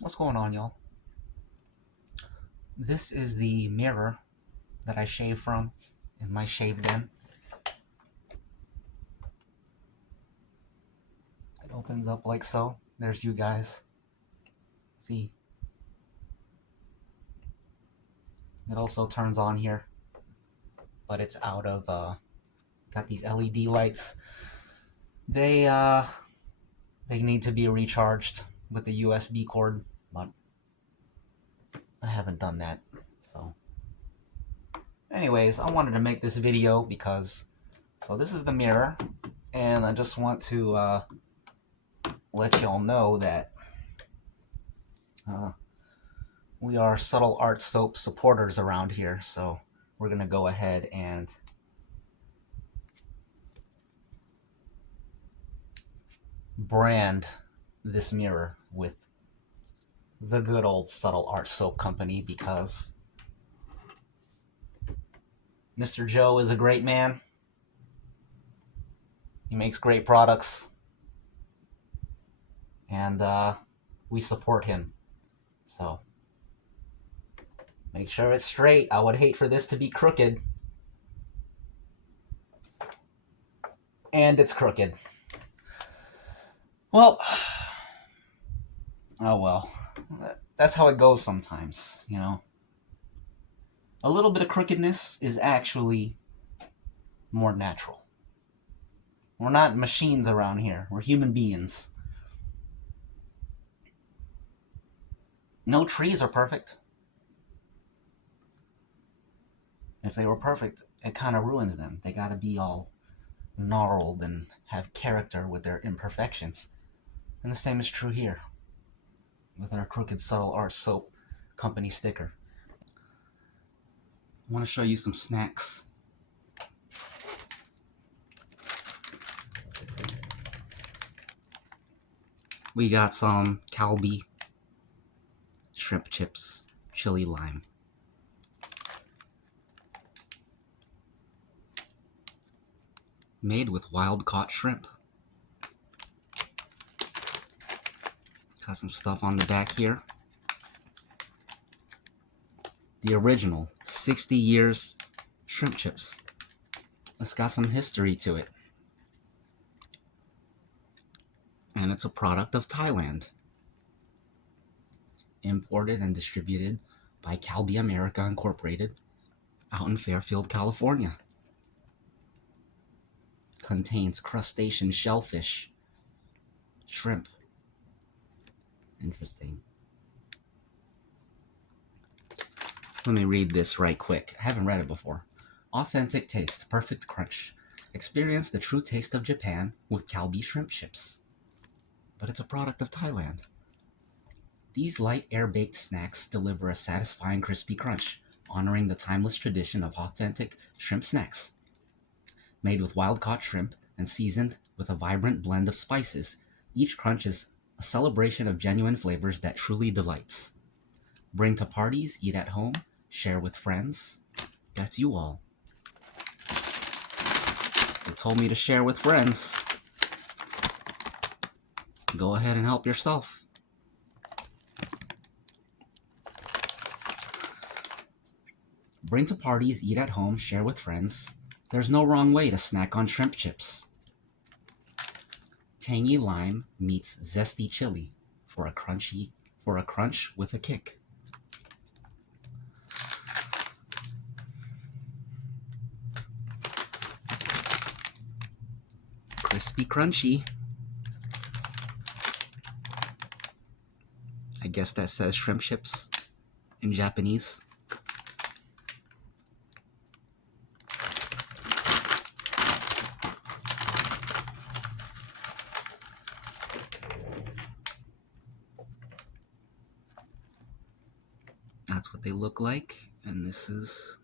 What's going on, y'all? This is the mirror that I shave from in my shave den. It opens up like so. There's you guys. See? It also turns on here, but it's out of, got these LED lights. They need to be recharged with the USB cord, but I haven't done that. So, anyways, I wanted to make this video because, so this is the mirror, and I just want to let y'all know that we are Subtle Art Soap supporters around here, so we're going to go ahead and brand this mirror with the good old Subtle Art Soap Company because Mr. Joe is a great man. He makes great products, and we support him. So make sure it's straight. I would hate for this to be crooked. And it's crooked. Well, oh well. That's how it goes sometimes, you know. A little bit of crookedness is actually more natural. We're not machines around here. We're human beings. No trees are perfect. If they were perfect, it kind of ruins them. They gotta be all gnarled and have character with their imperfections. And the same is true here with our Crooked Subtle Art Soap Company sticker. I want to show you some snacks. We got some Calbee shrimp chips, chili lime. Made with wild-caught shrimp. Got some stuff on the back here. The original 60 years shrimp chips. It's got some history to it. And it's a product of Thailand. Imported and distributed by Calbee America Incorporated out in Fairfield, California. Contains crustacean shellfish, shrimp. Interesting. Let me read this right quick. I haven't read it before. Authentic taste, perfect crunch. Experience the true taste of Japan with Calbee shrimp chips. But it's a product of Thailand. These light air-baked snacks deliver a satisfying crispy crunch, honoring the timeless tradition of authentic shrimp snacks. Made with wild-caught shrimp and seasoned with a vibrant blend of spices, each crunch is a celebration of genuine flavors that truly delights. Bring to parties, eat at home, share with friends. That's you all. They told me to share with friends. Go ahead and help yourself. Bring to parties, eat at home, share with friends. There's no wrong way to snack on shrimp chips. Tangy lime meets zesty chili for a crunch with a kick. Crispy crunchy. I guess that says shrimp chips in Japanese. That's what they look like, and this is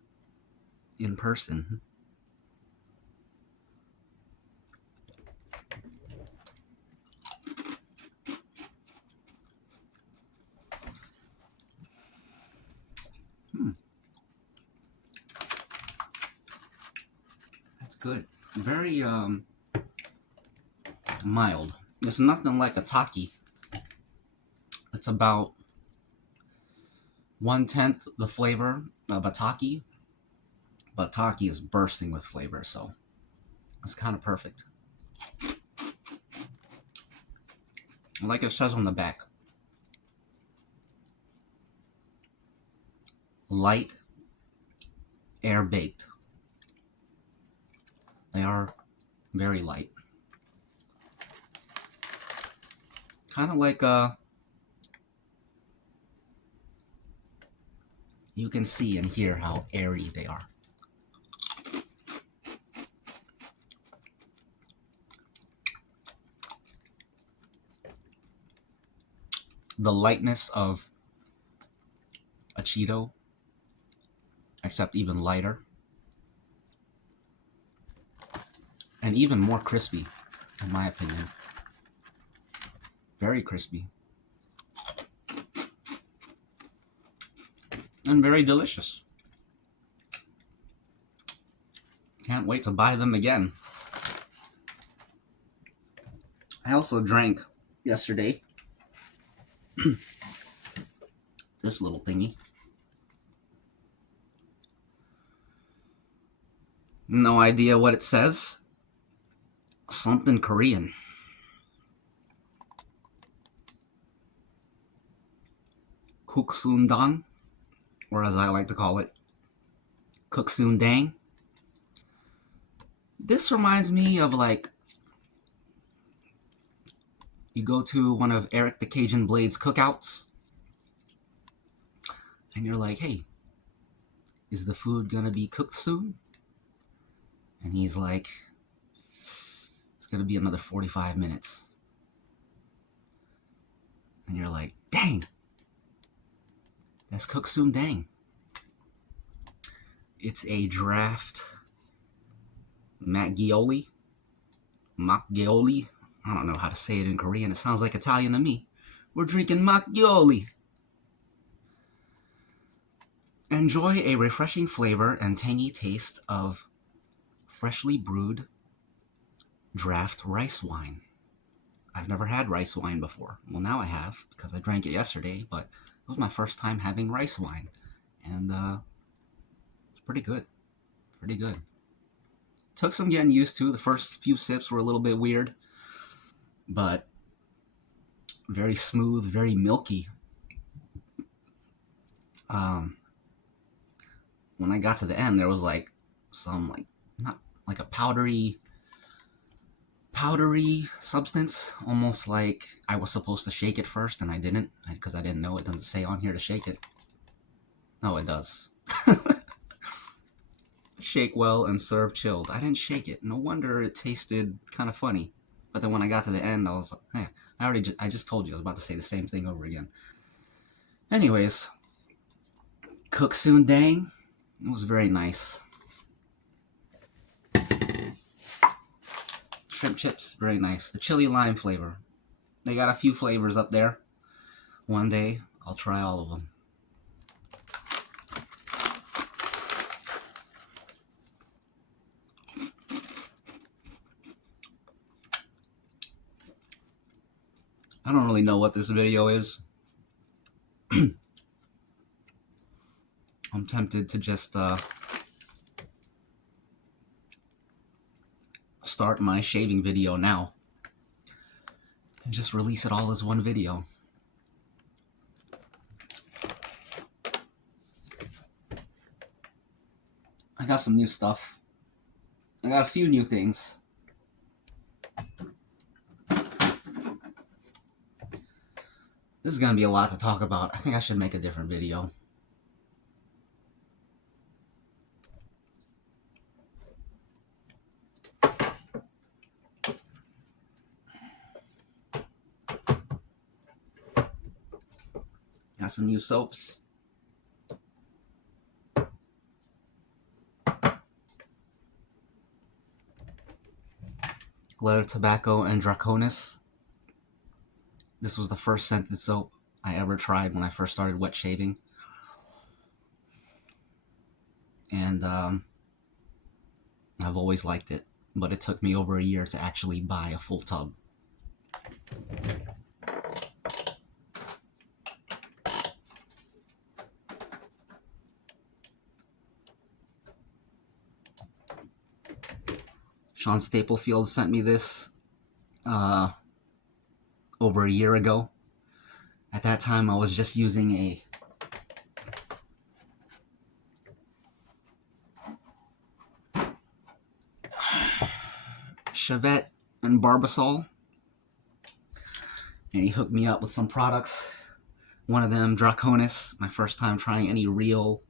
in person. That's good. Very mild. It's nothing like a taki. It's about 1/10 the flavor bataki. Bataki is bursting with flavor, so it's kind of perfect. Like it says on the back, light, air baked. They are very light. Kind of like you can see and hear how airy they are. The lightness of a Cheeto, except even lighter. And even more crispy, in my opinion. Very crispy. And very delicious. Can't wait to buy them again. I also drank yesterday this little thingy. No idea what it says. Something Korean. Kuksoondang, or as I like to call it, Kuksoondang. This reminds me of like, you go to one of Eric the Cajun Blade's cookouts, and you're like, hey, is the food gonna be cooked soon? And he's like, it's gonna be another 45 minutes. And you're like, dang, that's Kuksoondang. It's a draft Macchioli. I don't know how to say it in Korean. It sounds like Italian to me. We're drinking Macchioli. Enjoy a refreshing flavor and tangy taste of freshly brewed draft rice wine. I've never had rice wine before. Well, now I have because I drank it yesterday, but it was my first time having rice wine. And it's pretty good. Pretty good. Took some getting used to. The first few sips were a little bit weird, but very smooth, very milky. When I got to the end, there was like some not like a powdery substance, almost like I was supposed to shake it first and I didn't because I didn't know. It doesn't say on here to shake it. No, it does. Shake well and serve chilled. I didn't shake it. No wonder it tasted kind of funny. But then when I got to the end, I was like, hey, I just told you I was about to say the same thing over again. Anyways, Kuksoondang, it was very nice. Shrimp chips, very nice. The chili lime flavor. They got a few flavors up there. One day, I'll try all of them. I don't really know what this video is. I'm tempted to just start my shaving video now and just release it all as one video. I got some new stuff. I got a few new things. This is going to be a lot to talk about. I think I should make a different video. Got some new soaps. Glitter Tobacco and Draconis. This was the first scented soap I ever tried when I first started wet shaving. And I've always liked it, but it took me over a year to actually buy a full tub. Sean Staplefield sent me this over a year ago. At that time, I was just using a Chevette and Barbasol, and he hooked me up with some products. One of them, Draconis, my first time trying any real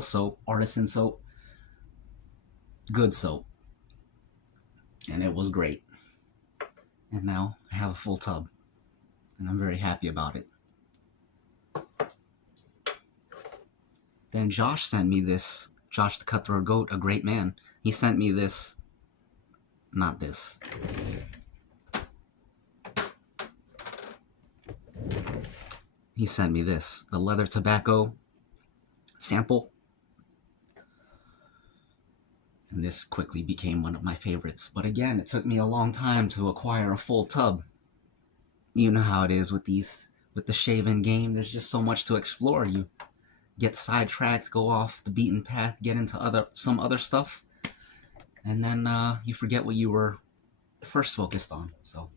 soap, Artisan soap, good soap, and it was great. And now I have a full tub, and I'm very happy about it. Then Josh sent me this. Josh the Cutthroat Goat, a great man. He sent me this. Not this. He sent me this. The leather tobacco sample. And this quickly became one of my favorites. But again, it took me a long time to acquire a full tub. You know how it is with the shave-in game. There's just so much to explore. You get sidetracked, go off the beaten path, get into some other stuff, and then you forget what you were first focused on. So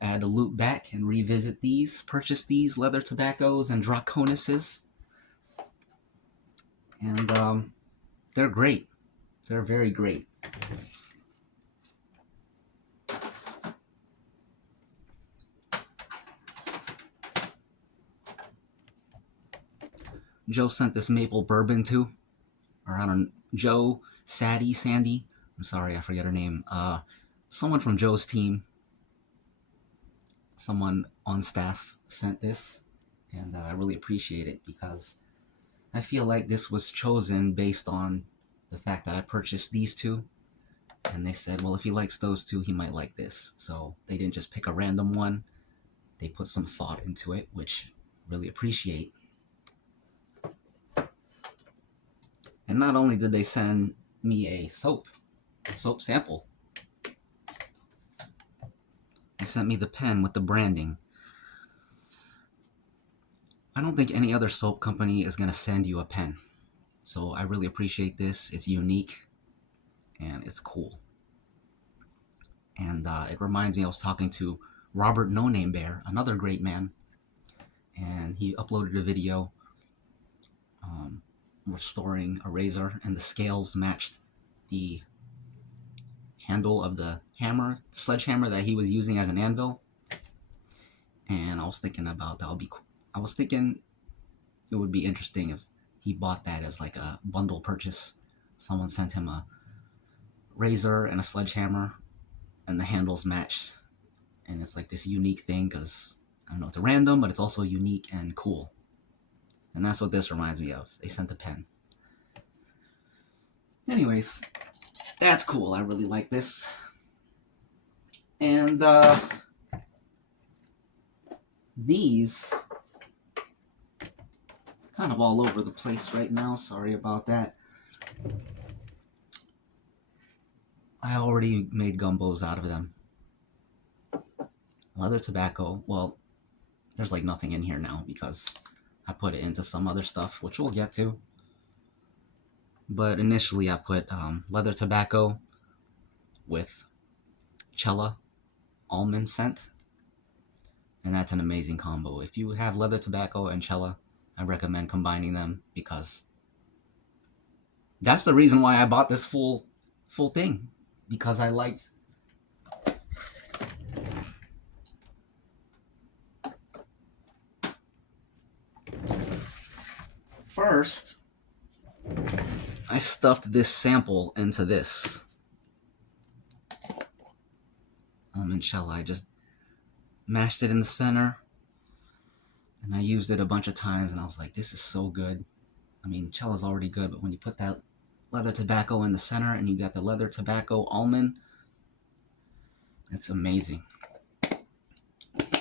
I had to loop back and revisit these, purchase these leather tobaccos and Draconises, and they're great. They're very great. Joe sent this maple bourbon too. Or I don't know, Joe, Sandy. I'm sorry, I forget her name. Someone from Joe's team, someone on staff sent this, and I really appreciate it because I feel like this was chosen based on the fact that I purchased these two, and they said, well, if he likes those two, he might like this. So they didn't just pick a random one. They put some thought into it, which I really appreciate. And not only did they send me a soap sample, they sent me the pen with the branding. I don't think any other soap company is going to send you a pen. So I really appreciate this. It's unique and it's cool. And it reminds me, I was talking to Robert No Name Bear, another great man, and he uploaded a video restoring a razor, and the scales matched the handle of the sledgehammer that he was using as an anvil. And I was thinking about that would be cool. I was thinking it would be interesting if he bought that as like a bundle purchase. Someone sent him a razor and a sledgehammer, and the handles matched, and it's like this unique thing because I don't know, it's random, but it's also unique and cool. And that's what this reminds me of. They sent a pen. Anyways, that's cool. I really like this. And these kind of all over the place right now. Sorry about that. I already made gumbos out of them. Leather tobacco. Well, there's like nothing in here now because I put it into some other stuff, which we'll get to. But initially I put leather tobacco with Cella almond scent. And that's an amazing combo. If you have leather tobacco and Cella, I recommend combining them because that's the reason why I bought this full thing. Because I liked first I stuffed this sample into this almond Cella. I just mashed it in the center and I used it a bunch of times and I was like, this is so good. I mean, Cella's already good, but when you put that leather tobacco in the center and you got the leather tobacco almond, it's amazing.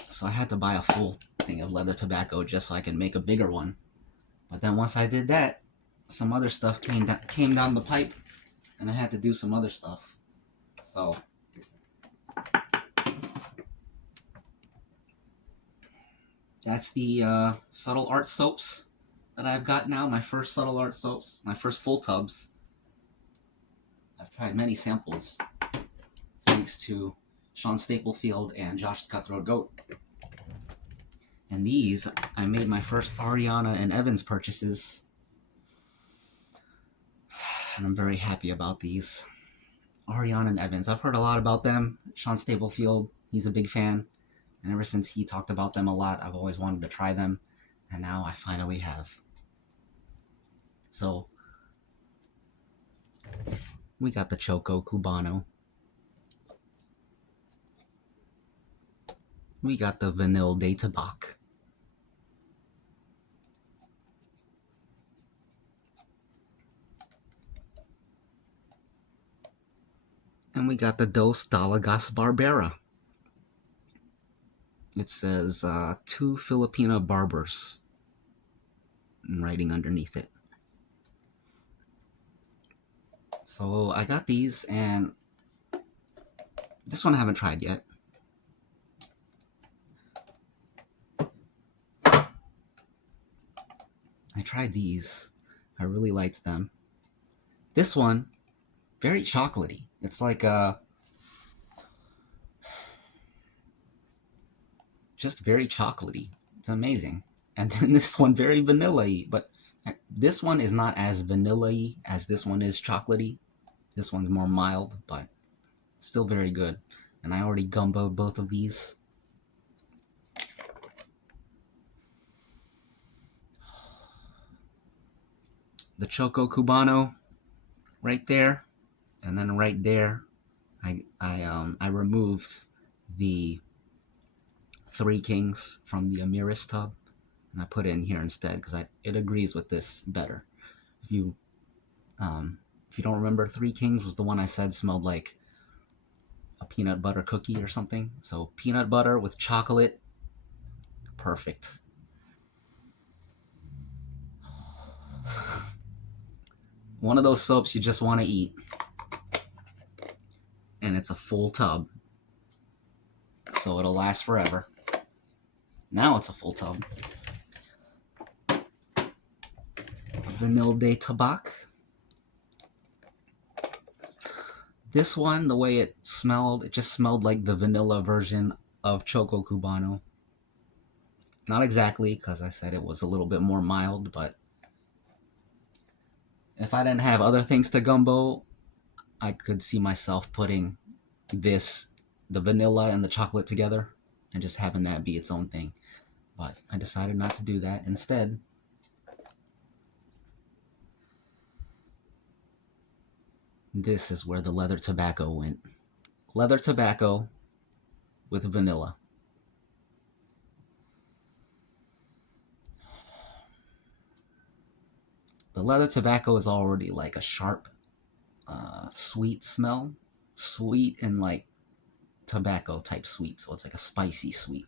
So I had to buy a full thing of leather tobacco just so I could make a bigger one. But then once I did that, some other stuff came down the pipe and I had to do some other stuff. So that's the Subtle Art soaps that I've got now. My first Subtle Art soaps, my first full tubs. I've tried many samples. thanks to Sean Staplefield and Josh the Cutthroat Goat. And these, I made my first Ariana and Evans purchases. And I'm very happy about these. Ariana and Evans. I've heard a lot about them. Sean Staplefield, he's a big fan. And ever since he talked about them a lot, I've always wanted to try them. And now I finally have. So, we got the Choco Cubano. We got the Vanille de Tabac. And we got the Dos Dalagas Barbera. It says Two Filipina Barbers. And writing underneath it. So I got these, and this one I haven't tried yet. I tried these. I really liked them. This one, very chocolatey. It's like just very chocolatey. It's amazing. And then this one, very vanilla-y. But this one is not as vanilla-y as this one is chocolatey. This one's more mild, but still very good. And I already gumboed both of these. The Choco Cubano, right there, and then right there, I removed the Three Kings from the Amiris tub, and I put it in here instead because it agrees with this better. If you don't remember, Three Kings was the one I said smelled like a peanut butter cookie or something. So peanut butter with chocolate, perfect. One of those soaps you just want to eat. And it's a full tub. So it'll last forever. Now it's a full tub. Vanille de Tabac. This one, the way it smelled, it just smelled like the vanilla version of Choco Cubano. Not exactly, because I said it was a little bit more mild, but if I didn't have other things to gumbo, I could see myself putting the vanilla and the chocolate together and just having that be its own thing. But I decided not to do that. Instead, this is where the leather tobacco went. Leather tobacco with vanilla. The leather tobacco is already like a sharp, sweet smell. Sweet and like tobacco type sweet. So it's like a spicy sweet.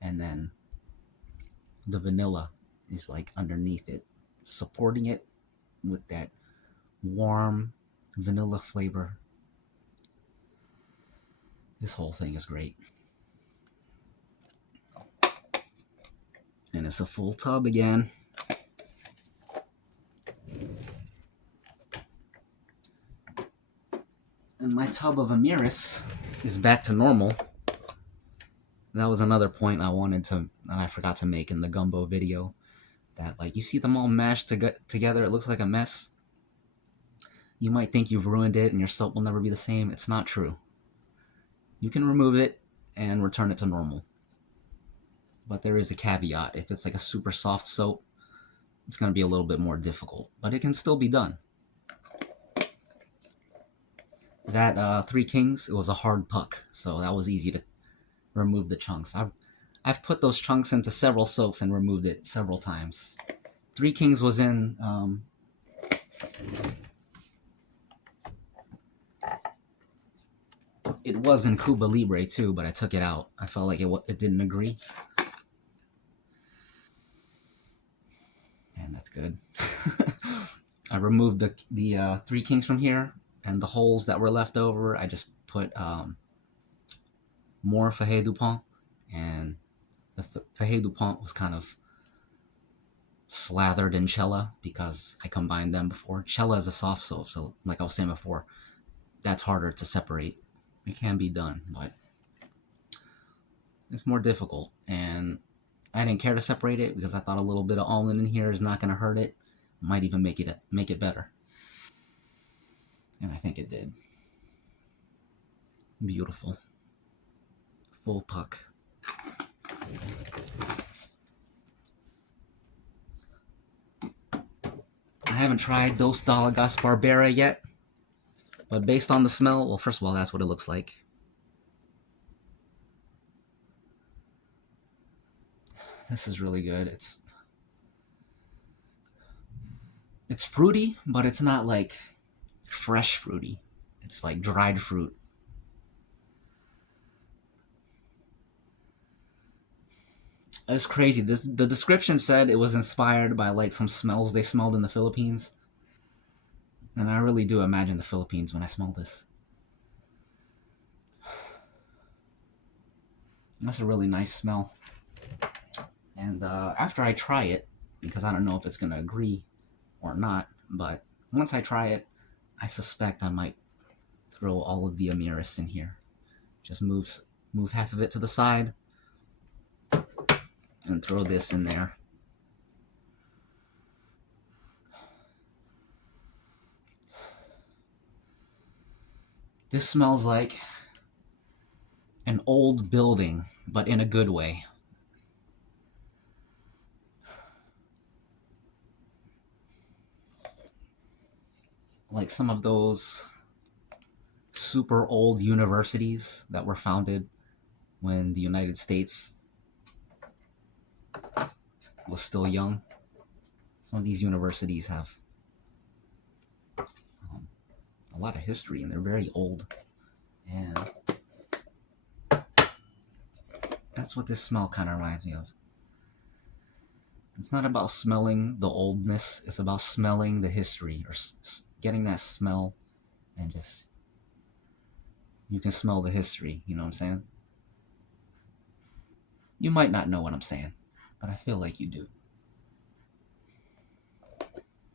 And then the vanilla is like underneath it, supporting it with that warm vanilla flavor. This whole thing is great. And it's a full tub again. And my tub of Amiris is back to normal. That was another point that I forgot to make in the gumbo video. That, like, you see them all mashed together, it looks like a mess. You might think you've ruined it and your soap will never be the same. It's not true. You can remove it and return it to normal. But there is a caveat. If it's like a super soft soap, it's going to be a little bit more difficult. But it can still be done. That Three Kings, it was a hard puck, so that was easy to remove the chunks. I've put those chunks into several soaps and removed it several times. Three Kings was in it was in Cuba Libre too, but I took it out. I felt like it didn't agree. And that's good. I removed the Three Kings from here, and the holes that were left over, I just put more Feuille du Pont, and the Feuille du Pont was kind of slathered in Cella because I combined them before. Cella is a soft soap, so like I was saying before, that's harder to separate. It can be done, but it's more difficult. And I didn't care to separate it because I thought a little bit of almond in here is not going to hurt it. Might even make it better. And I think it did. Beautiful. Full puck. I haven't tried Dos Dalagas Barbera yet, but based on the smell, well, first of all, that's what it looks like. This is really good. It's fruity, but it's not like fresh fruity. It's like dried fruit. It's crazy. The description said it was inspired by like some smells they smelled in the Philippines. And I really do imagine the Philippines when I smell this. That's a really nice smell. And after I try it, because I don't know if it's going to agree or not, but once I try it, I suspect I might throw all of the Amiris in here. Just move half of it to the side and throw this in there. This smells like an old building, but in a good way. Like some of those super old universities that were founded when the United States was still young. Some of these universities have a lot of history and they're very old. And that's what this smell kind of reminds me of. It's not about smelling the oldness, it's about smelling the history or getting that smell and just, you can smell the history, you know what I'm saying? You might not know what I'm saying, but I feel like you do.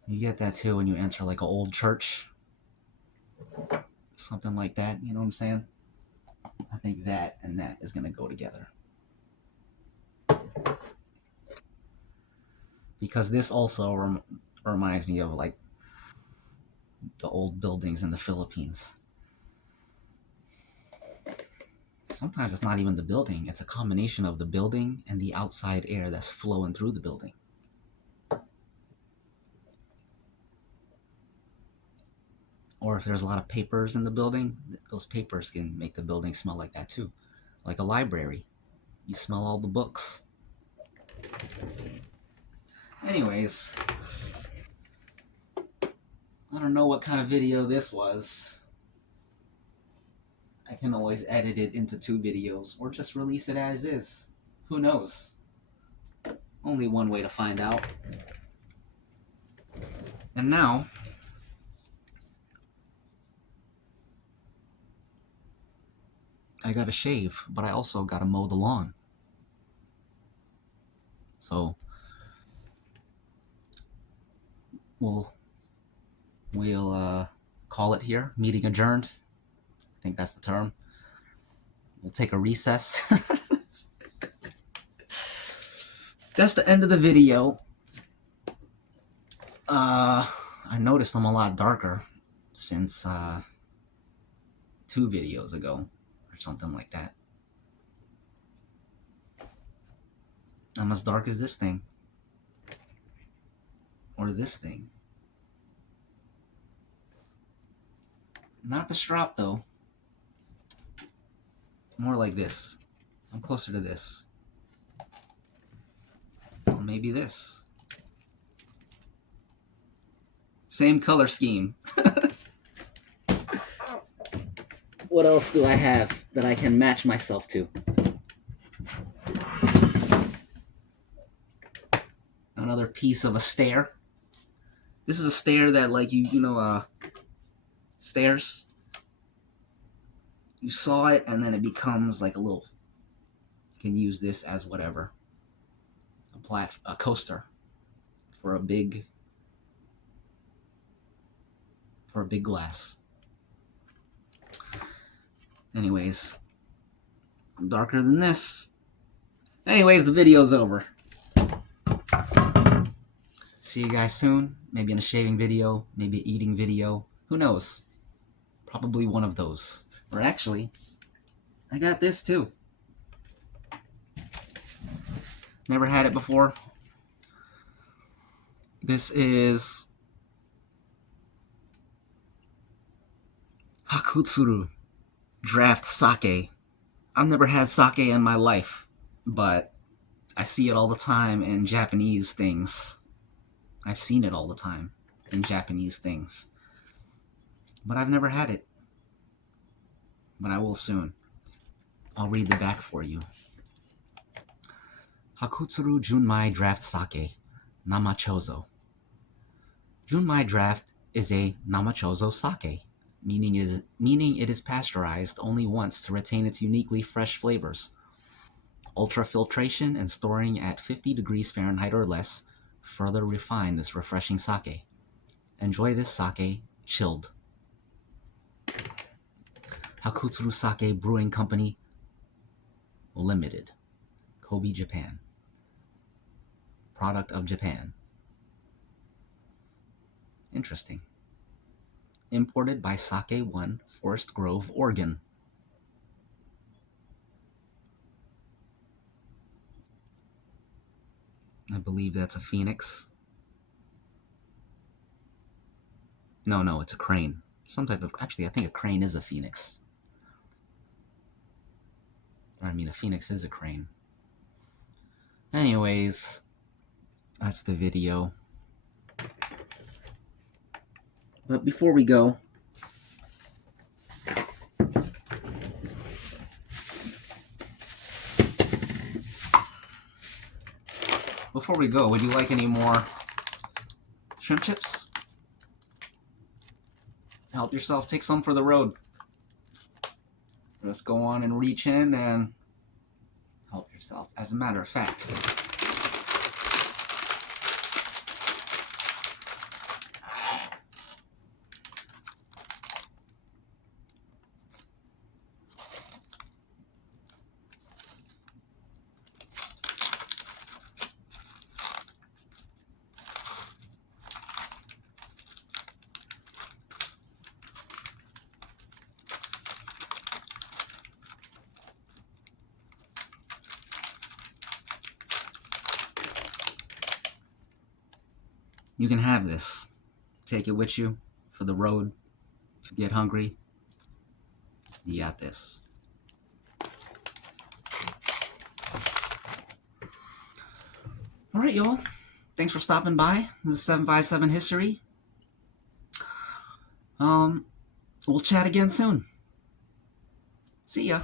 You get that too when you enter like an old church, something like that, you know what I'm saying? I think that and that is going to go together. Because this also reminds me of like the old buildings in the Philippines. Sometimes it's not even the building, it's a combination of the building and the outside air that's flowing through the building. Or if there's a lot of papers in the building, those papers can make the building smell like that too. Like a library. You smell all the books. Anyways, I don't know what kind of video this was. I can always edit it into 2 videos or just release it as is. Who knows? Only one way to find out. And now, I gotta shave, but I also gotta mow the lawn. So, we'll call it here. Meeting adjourned. I think that's the term. We'll take a recess. That's the end of the video. I noticed I'm a lot darker since 2 videos ago or something like that. I'm as dark as this thing. Or this thing. Not the strap though. More like this. I'm closer to this. Or maybe this. Same color scheme. What else do I have that I can match myself to? Another piece of a stair. This is a stair that, like, stairs. You saw it, and then it becomes like a little. You can use this as whatever. A coaster for a big glass. Anyways, I'm darker than this. Anyways, the video's over. See you guys soon. Maybe in a shaving video, maybe an eating video. Who knows? Probably one of those. Or actually, I got this too. Never had it before. This is Hakutsuru draft sake. I've never had sake in my life, but I see it all the time in Japanese things. I've seen it all the time in Japanese things. But I've never had it. But I will soon. I'll read the back for you. Hakutsuru Junmai Draft Sake, Namachozo. Junmai Draft is a Namachozo sake, meaning it is pasteurized only once to retain its uniquely fresh flavors. Ultrafiltration and storing at 50 degrees Fahrenheit or less further refine this refreshing sake. Enjoy this sake chilled. Hakutsuru Sake Brewing Company Limited, Kobe, Japan. Product of Japan. Interesting. Imported by Sake One, Forest Grove, Oregon. I believe that's a phoenix. No, it's a crane. Some type of... Actually, I think a crane is a phoenix. Or, I mean, a phoenix is a crane. Anyways, that's the video. But before we go... would you like any more shrimp chips? Help yourself, take some for the road. Just go on and reach in and help yourself. As a matter of fact, you can have this. Take it with you for the road. If you get hungry, you got this. Alright, y'all. Thanks for stopping by. This is 757 History. We'll chat again soon. See ya.